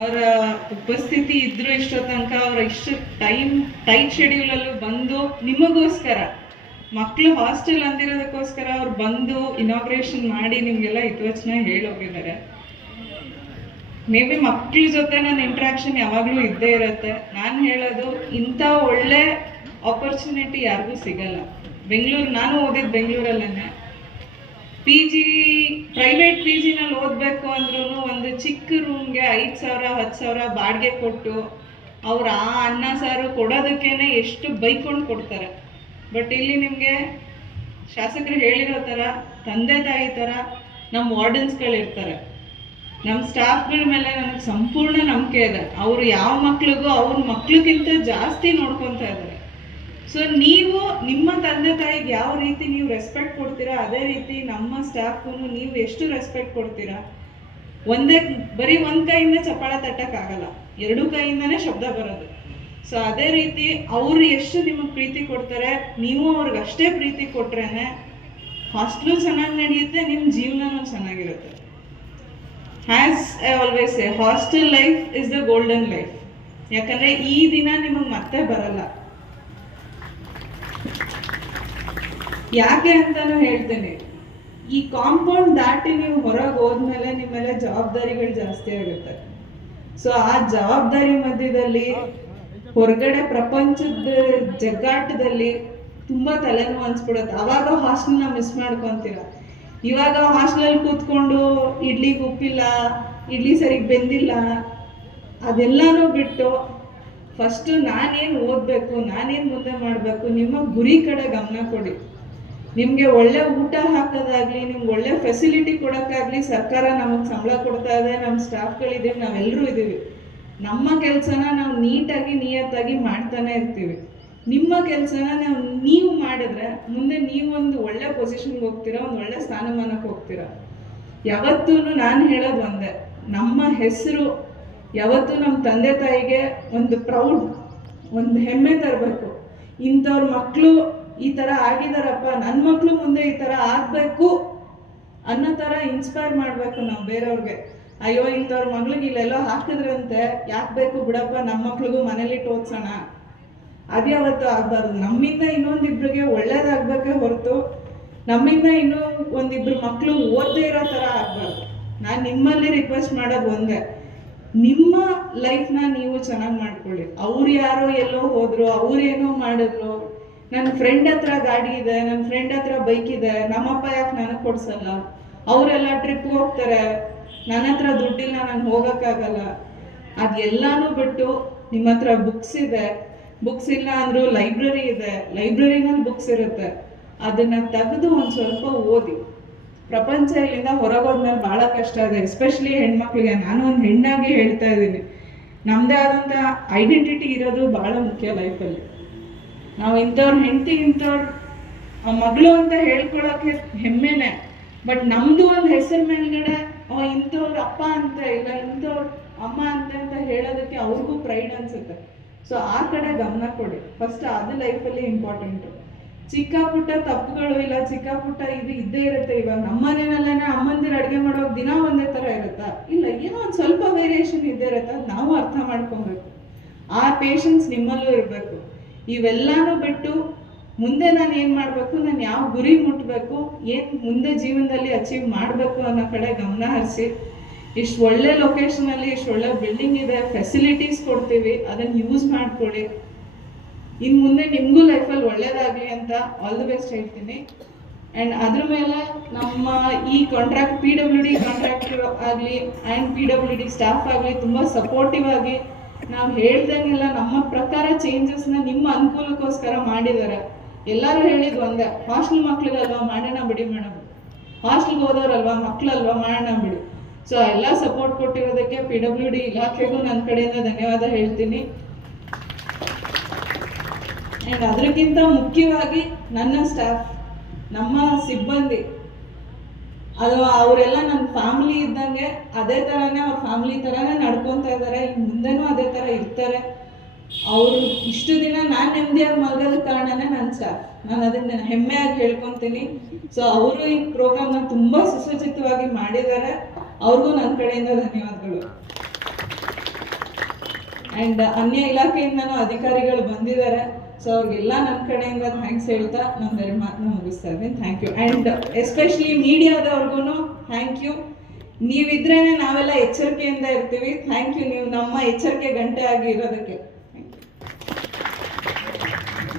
ಅವರ ಉಪಸ್ಥಿತಿ ಇದ್ರು ಇಷ್ಟೋ ತನಕ ಅವರ ಇಷ್ಟು ಟೈಟ್ ಶೆಡ್ಯೂಲಲ್ಲೂ ಬಂದು ನಿಮಗೋಸ್ಕರ ಮಕ್ಕಳು ಹಾಸ್ಟೆಲ್ ಅಂದಿರೋದಕ್ಕೋಸ್ಕರ ಅವ್ರು ಬಂದು ಇನಾಗ್ರೇಷನ್ ಮಾಡಿ ನಿಮಗೆಲ್ಲ ಹಿತವಚನ ಹೇಳೋಗಿದ್ದಾರೆ. ಮೇ ಬಿ ಮಕ್ಕಳ ಜೊತೆ ನನ್ನ ಇಂಟ್ರಾಕ್ಷನ್ ಯಾವಾಗಲೂ ಇದ್ದೇ ಇರುತ್ತೆ. ನಾನು ಹೇಳೋದು, ಇಂಥ ಒಳ್ಳೆ ಆಪರ್ಚುನಿಟಿ ಯಾರಿಗೂ ಸಿಗಲ್ಲ. ನಾನು ಓದಿದ್ದು ಬೆಂಗಳೂರಲ್ಲೇ. ಪ್ರೈವೇಟ್ ಪಿ ಜಿನಲ್ಲಿ ಓದಬೇಕು ಅಂದ್ರೂ ಒಂದು ಚಿಕ್ಕ ರೂಮ್ಗೆ 5,000 10,000 ಬಾಡಿಗೆ ಕೊಟ್ಟು ಅವ್ರು ಆ ಅನ್ನ ಸಾರು ಕೊಡೋದಕ್ಕೇನೆ ಎಷ್ಟು ಬೈಕೊಂಡು ಕೊಡ್ತಾರೆ. ಬಟ್ ಇಲ್ಲಿ ನಿಮಗೆ ಶಾಸಕರು ಹೇಳಿರೋ ಥರ ತಂದೆ ತಾಯಿ ಥರ ನಮ್ಮ ವಾರ್ಡನ್ಸ್ಗಳಿರ್ತಾರೆ. ನಮ್ಮ ಸ್ಟಾಫ್ಗಳ ಮೇಲೆ ನನಗೆ ಸಂಪೂರ್ಣ ನಂಬಿಕೆ ಇದೆ. ಅವರು ಯಾವ ಮಕ್ಳಿಗೂ ಅವ್ರ ಮಕ್ಳಿಗಿಂತ ಜಾಸ್ತಿ ನೋಡ್ಕೊತಾ ಇದ್ದಾರೆ. ಸೊ ನೀವು ನಿಮ್ಮ ತಂದೆ ತಾಯಿಗೆ ಯಾವ ರೀತಿ ನೀವು ರೆಸ್ಪೆಕ್ಟ್ ಕೊಡ್ತೀರಾ, ಅದೇ ರೀತಿ ನಮ್ಮ ಸ್ಟಾಫ್ಗೂ ನೀವು ಎಷ್ಟು ರೆಸ್ಪೆಕ್ಟ್ ಕೊಡ್ತೀರಾ. ಬರೀ ಒಂದು ಕೈಯಿಂದ ಚಪ್ಪಾಳ ತಟ್ಟಕ್ಕಾಗಲ್ಲ, 2 ಕೈಯಿಂದನೇ ಶಬ್ದ ಬರೋದು. ಸೊ ಅದೇ ರೀತಿ ಅವರು ಎಷ್ಟು ನಿಮಗೆ ಪ್ರೀತಿ ಕೊಡ್ತಾರೆ, ನೀವು ಅವ್ರಿಗೆ ಅಷ್ಟೇ ಪ್ರೀತಿ ಕೊಟ್ರೇನೆ ಹಾಸ್ಟೆಲು ಚೆನ್ನಾಗಿ ನಡೆಯುತ್ತೆ, ನಿಮ್ಮ ಜೀವನನೂ ಚೆನ್ನಾಗಿರುತ್ತೆ. As I always say, hostel life is the golden life. ಯಾಕಂದರೆ ಈ ದಿನ ನಿಮಗೆ ಮತ್ತೆ ಬರಲ್ಲ. ಯಾಕೆ ಅಂತಾನು ಹೇಳ್ತೇನೆ, ಈ ಕಾಂಪೌಂಡ್ ದಾಟಿ ನೀವು ಹೊರಗೆ ಹೋದ್ಮೇಲೆ ನಿಮ್ಮ ಮೇಲೆ ಜವಾಬ್ದಾರಿಗಳು ಜಾಸ್ತಿ ಆಗುತ್ತೆ. ಸೊ ಆ ಜವಾಬ್ದಾರಿ ಮಧ್ಯದಲ್ಲಿ ಹೊರಗಡೆ ಪ್ರಪಂಚದ ಜಗ್ಗಾಟದಲ್ಲಿ ತುಂಬ ತಲೆನೋವು ಅನ್ಸ್ಬಿಡುತ್ತೆ. ಅವಾಗ ಹಾಸ್ಟೆಲ್ನ ಮಿಸ್ ಮಾಡ್ಕೊತೀರ. ಇವಾಗ ಹಾಸ್ಟೆಲಲ್ಲಿ ಕೂತ್ಕೊಂಡು ಇಡ್ಲಿಗೆ ಉಪ್ಪಿಲ್ಲ, ಇಡ್ಲಿ ಸರಿಗೆ ಬೆಂದಿಲ್ಲ, ಅದೆಲ್ಲನೂ ಬಿಟ್ಟು ಫಸ್ಟು ನಾನೇನು ಓದಬೇಕು, ನಾನೇನು ಮುಂದೆ ಮಾಡಬೇಕು, ನಿಮ್ಮ ಗುರಿ ಕಡೆ ಗಮನ ಕೊಡಿ. ನಿಮಗೆ ಒಳ್ಳೆ ಊಟ ಹಾಕೋದಾಗಲಿ, ನಿಮ್ಗೆ ಒಳ್ಳೆ ಫೆಸಿಲಿಟಿ ಕೊಡೋಕ್ಕಾಗಲಿ ಸರ್ಕಾರ ನಮಗೆ ಸಂಬಳ ಕೊಡ್ತಾ ಇದೆ, ನಮ್ಮ ಸ್ಟಾಫ್ಗಳಿದ್ದೀವಿ, ನಾವೆಲ್ಲರೂ ಇದ್ದೀವಿ. ನಮ್ಮ ಕೆಲಸನ ನಾವು ನೀಟಾಗಿ ನಿಯತ್ತಾಗಿ ಮಾಡ್ತಾನೆ ಇರ್ತೀವಿ. ನಿಮ್ಮ ಕೆಲಸನ ನೀವು ಮಾಡಿದ್ರೆ ಮುಂದೆ ನೀವೊಂದು ಒಳ್ಳೆ ಪೊಸಿಷನ್ಗೆ ಹೋಗ್ತೀರಾ, ಒಂದು ಒಳ್ಳೆ ಸ್ಥಾನಮಾನಕ್ಕೆ ಹೋಗ್ತೀರಾ. ಯಾವತ್ತೂ ನಾನು ಹೇಳೋದು ಒಂದೇ, ನಮ್ಮ ಹೆಸರು ಯಾವತ್ತೂ ನಮ್ಮ ತಂದೆ ತಾಯಿಗೆ ಒಂದು ಪ್ರೌಡ್, ಒಂದು ಹೆಮ್ಮೆ ತರಬೇಕು. ಇಂಥವ್ರ ಮಕ್ಕಳು ಈ ಥರ ಆಗಿದಾರಪ್ಪ, ನನ್ನ ಮಕ್ಕಳು ಮುಂದೆ ಈ ಥರ ಆಗಬೇಕು ಅನ್ನೋ ಥರ ಇನ್ಸ್ಪೈರ್ ಮಾಡಬೇಕು ನಾವು ಬೇರೆಯವ್ರಿಗೆ. ಅಯ್ಯೋ ಇಂಥವ್ರ ಮಗಳಿಗೆ ಇಲ್ಲೆಲ್ಲೋ ಹಾಕಿದ್ರಂತೆ, ಯಾಕೆ ಬೇಕು ಬಿಡಪ್ಪ, ನಮ್ಮ ಮಕ್ಳಿಗೂ ಮನೇಲಿಟ್ಟು ಓದಿಸೋಣ, ಅದ್ಯಾವತ್ತೂ ಆಗಬಾರ್ದು. ನಮ್ಮಿಂದ ಇನ್ನೊಂದಿಬ್ರಿಗೆ ಒಳ್ಳೇದಾಗಬೇಕೇ ಹೊರತು ನಮ್ಮಿಂದ ಇನ್ನೂ ಒಂದಿಬ್ರು ಮಕ್ಕಳು ಓದದೇ ಇರೋ ಥರ ಆಗಬಾರ್ದು. ನಾನು ನಿಮ್ಮಲ್ಲಿ ರಿಕ್ವೆಸ್ಟ್ ಮಾಡೋದು ಒಂದೇ, ನಿಮ್ಮ ಲೈಫ್ನ ನೀವು ಚೆನ್ನಾಗಿ ಮಾಡ್ಕೊಳ್ಳಿ. ಅವ್ರು ಯಾರೋ ಎಲ್ಲೋ ಹೋದ್ರು, ಅವ್ರೇನೋ ಮಾಡಿದ್ರು, ನನ್ನ ಫ್ರೆಂಡ್ ಹತ್ರ ಗಾಡಿ ಇದೆ, ನನ್ನ ಫ್ರೆಂಡ್ ಹತ್ರ ಬೈಕ್ ಇದೆ, ನಮ್ಮಪ್ಪ ಯಾಕೆ ನನಗೆ ಕೊಡ್ಸಲ್ಲ, ಅವರೆಲ್ಲ ಟ್ರಿಪ್ಗೆ ಹೋಗ್ತಾರೆ, ನನ್ನ ಹತ್ರ ದುಡ್ಡಿಲ್ಲ, ನಾನು ಹೋಗೋಕ್ಕಾಗಲ್ಲ. ಅದೆಲ್ಲನೂ ಬಿಟ್ಟು ನಿಮ್ಮ ಹತ್ರ ಬುಕ್ಸ್ ಇದೆ, ಬುಕ್ಸ್ ಇಲ್ಲ ಅಂದರೂ ಲೈಬ್ರರಿ ಇದೆ, ಲೈಬ್ರರಿನಲ್ಲಿ ಬುಕ್ಸ್ ಇರುತ್ತೆ, ಅದನ್ನು ತೆಗೆದು ಒಂದು ಸ್ವಲ್ಪ ಓದಿ. ಪ್ರಪಂಚ ಇಲ್ಲಿಂದ ಹೊರಗೋದ್ಮೇಲೆ ಭಾಳ ಕಷ್ಟ ಇದೆ, ಎಸ್ಪೆಷಲಿ ಹೆಣ್ಮಕ್ಳಿಗೆ. ನಾನು ಒಂದು ಹೆಣ್ಣಾಗಿ ಹೇಳ್ತಾ ಇದ್ದೀನಿ, ನಮ್ಮದೇ ಆದಂಥ ಐಡೆಂಟಿಟಿ ಇರೋದು ಭಾಳ ಮುಖ್ಯ ಲೈಫಲ್ಲಿ. ನಾವು ಇಂಥವ್ರ ಹೆಂಡತಿ, ಇಂಥವ್ರ ಮಗಳು ಅಂತ ಹೇಳ್ಕೊಳ್ಳೋಕ್ಕೆ ಹೆಮ್ಮೆನೆ. ಬಟ್ ನಮ್ಮದು ಒಂದು ಹೆಸರು ಮೇಲ್ಗಡೆ ಇಂಥವ್ರ ಅಪ್ಪ ಅಂತ ಇಲ್ಲ, ಇಂಥವ್ರ ಅಮ್ಮ ಅಂತ ಹೇಳೋದಕ್ಕೆ ಅವ್ರಿಗೂ ಪ್ರೈಡ್ ಅನಿಸುತ್ತೆ. ಸೊ ಆ ಕಡೆ ಗಮನ ಕೊಡಿ ಫಸ್ಟ್, ಅದು ಲೈಫಲ್ಲಿ ಇಂಪಾರ್ಟೆಂಟು. ಚಿಕ್ಕ ಪುಟ್ಟ ತಪ್ಪುಗಳು ಇಲ್ಲ, ಚಿಕ್ಕ ಪುಟ್ಟ ಇದು ಇದ್ದೇ ಇರುತ್ತೆ. ಇವಾಗ ನಮ್ಮ ಮನೆಯಲ್ಲೇ ಅಮ್ಮಂದಿರು ಅಡುಗೆ ಮಾಡೋಕೆ ದಿನ ಒಂದೇ ಥರ ಇರುತ್ತಾ? ಇಲ್ಲ, ಏನೋ ಒಂದು ಸ್ವಲ್ಪ ವೇರಿಯೇಷನ್ ಇದ್ದೇ ಇರುತ್ತೆ. ಅದು ನಾವು ಅರ್ಥ ಮಾಡ್ಕೊಬೇಕು. ಆ ಪೇಷನ್ಸ್ ನಿಮ್ಮಲ್ಲೂ ಇರಬೇಕು. ಇವೆಲ್ಲನೂ ಬಿಟ್ಟು ಮುಂದೆ ನಾನು ಏನು ಮಾಡಬೇಕು, ನಾನು ಯಾವ ಗುರಿ ಮುಟ್ಟಬೇಕು, ಏನು ಮುಂದೆ ಜೀವನದಲ್ಲಿ ಅಚೀವ್ ಮಾಡಬೇಕು ಅನ್ನೋ ಕಡೆ ಗಮನ ಹರಿಸಿ. ಇಷ್ಟು ಒಳ್ಳೆ ಲೊಕೇಶನಲ್ಲಿ ಇಷ್ಟು ಒಳ್ಳೆ ಬಿಲ್ಡಿಂಗ್ ಇದೆ, ಫೆಸಿಲಿಟೀಸ್ ಕೊಡ್ತೀವಿ, ಅದನ್ನು ಯೂಸ್ ಮಾಡ್ಕೊಳ್ಳಿ. ಇನ್ನು ಮುಂದೆ ನಿಮಗೂ ಲೈಫಲ್ಲಿ ಒಳ್ಳೇದಾಗಲಿ ಅಂತ ಆಲ್ ದಿ ಬೆಸ್ಟ್ ಹೇಳ್ತೀನಿ. ಆ್ಯಂಡ್ ಅದ್ರ ಮೇಲೆ ನಮ್ಮ ಈ ಕಾಂಟ್ರಾಕ್ಟ್ PWD ಕಾಂಟ್ರಾಕ್ಟರ್ ಆಗಲಿ ಆ್ಯಂಡ್ PWD ಸ್ಟಾಫ್ ಆಗಲಿ ತುಂಬ ಸಪೋರ್ಟಿವ್ ಆಗಿ ನಾವು ಹೇಳ್ದಂಗೆಲ್ಲ ನಮ್ಮ ಪ್ರಕಾರ ಚೇಂಜಸ್ನ ನಿಮ್ಮ ಅನುಕೂಲಕ್ಕೋಸ್ಕರ ಮಾಡಿದ್ದಾರೆ. ಎಲ್ಲರೂ ಹೇಳಿದ್ದು ಒಂದೇ, ಹಾಸ್ಟೆಲ್ ಮಕ್ಳಿಗಲ್ವಾ ಮಾಡೋಣ ಬಿಡಿ ಮೇಡಮ್, ಹಾಸ್ಟೆಲ್ಗೆ ಹೋದವ್ರಲ್ವಾ ಮಕ್ಕಳಲ್ವಾ ಮಾಡೋಣ ಬಿಡಿ. ಸೊ ಎಲ್ಲ ಸಪೋರ್ಟ್ ಕೊಟ್ಟಿರೋದಕ್ಕೆ PWD ಇಲಾಖೆಗೂ ನನ್ನ ಕಡೆಯಿಂದ ಧನ್ಯವಾದ ಹೇಳ್ತೀನಿ. ಆ್ಯಂಡ್ ಅದಕ್ಕಿಂತ ಮುಖ್ಯವಾಗಿ ನನ್ನ ಸ್ಟಾಫ್, ನಮ್ಮ ಸಿಬ್ಬಂದಿ, ಅದು ಅವರೆಲ್ಲ ನನ್ನ ಫ್ಯಾಮಿಲಿ ಇದ್ದಂಗೆ, ಅದೇ ಥರನೇ ಅವ್ರ ಫ್ಯಾಮಿಲಿ ಥರನೇ ನಡ್ಕೊತಾ ಇದ್ದಾರೆ, ಇನ್ನು ಮುಂದೆನೂ ಅದೇ ಥರ ಇರ್ತಾರೆ. ಅವರು ಇಷ್ಟು ದಿನ ನಾನು ನೆಮ್ಮದಿಯಾಗಿ ಮಲಗೋದಕ್ಕೆ ಕಾರಣನೇ ನನ್ನ ಸ್ಟಾಫ್. ನಾನು ಅದನ್ನು ಹೆಮ್ಮೆಯಾಗಿ ಹೇಳ್ಕೊತೀನಿ. ಸೊ ಅವರು ಈ ಪ್ರೋಗ್ರಾಮ್ನ ತುಂಬ ಸುಸಜ್ಜಿತವಾಗಿ ಮಾಡಿದ್ದಾರೆ. ಅವ್ರಿಗೂ ನನ್ನ ಕಡೆಯಿಂದ ಧನ್ಯವಾದಗಳು. ಆ್ಯಂಡ್ ಅನ್ಯ ಇಲಾಖೆಯಿಂದನೂ ಅಧಿಕಾರಿಗಳು ಬಂದಿದ್ದಾರೆ. ಸೊ ಅವ್ರಿಗೆಲ್ಲ ನನ್ನ ಕಡೆಯಿಂದ ಥ್ಯಾಂಕ್ಸ್ ಹೇಳ್ತಾ ನಾನು ಬೇರೆ ಮಾತನ್ನ ಮುಗಿಸ್ತಾ ಇದ್ದೀನಿ. Thank you. ಆ್ಯಂಡ್ ಎಸ್ಪೆಷಲಿ ಮೀಡಿಯಾದವ್ರಿಗೂ ಥ್ಯಾಂಕ್ ಯು. ನೀವಿದ್ರೇ ನಾವೆಲ್ಲ ಎಚ್ಚರಿಕೆಯಿಂದ ಇರ್ತೀವಿ. ಥ್ಯಾಂಕ್ ಯು, ನೀವು ನಮ್ಮ ಎಚ್ಚರಿಕೆ ಗಂಟೆ ಆಗಿ ಇರೋದಕ್ಕೆ.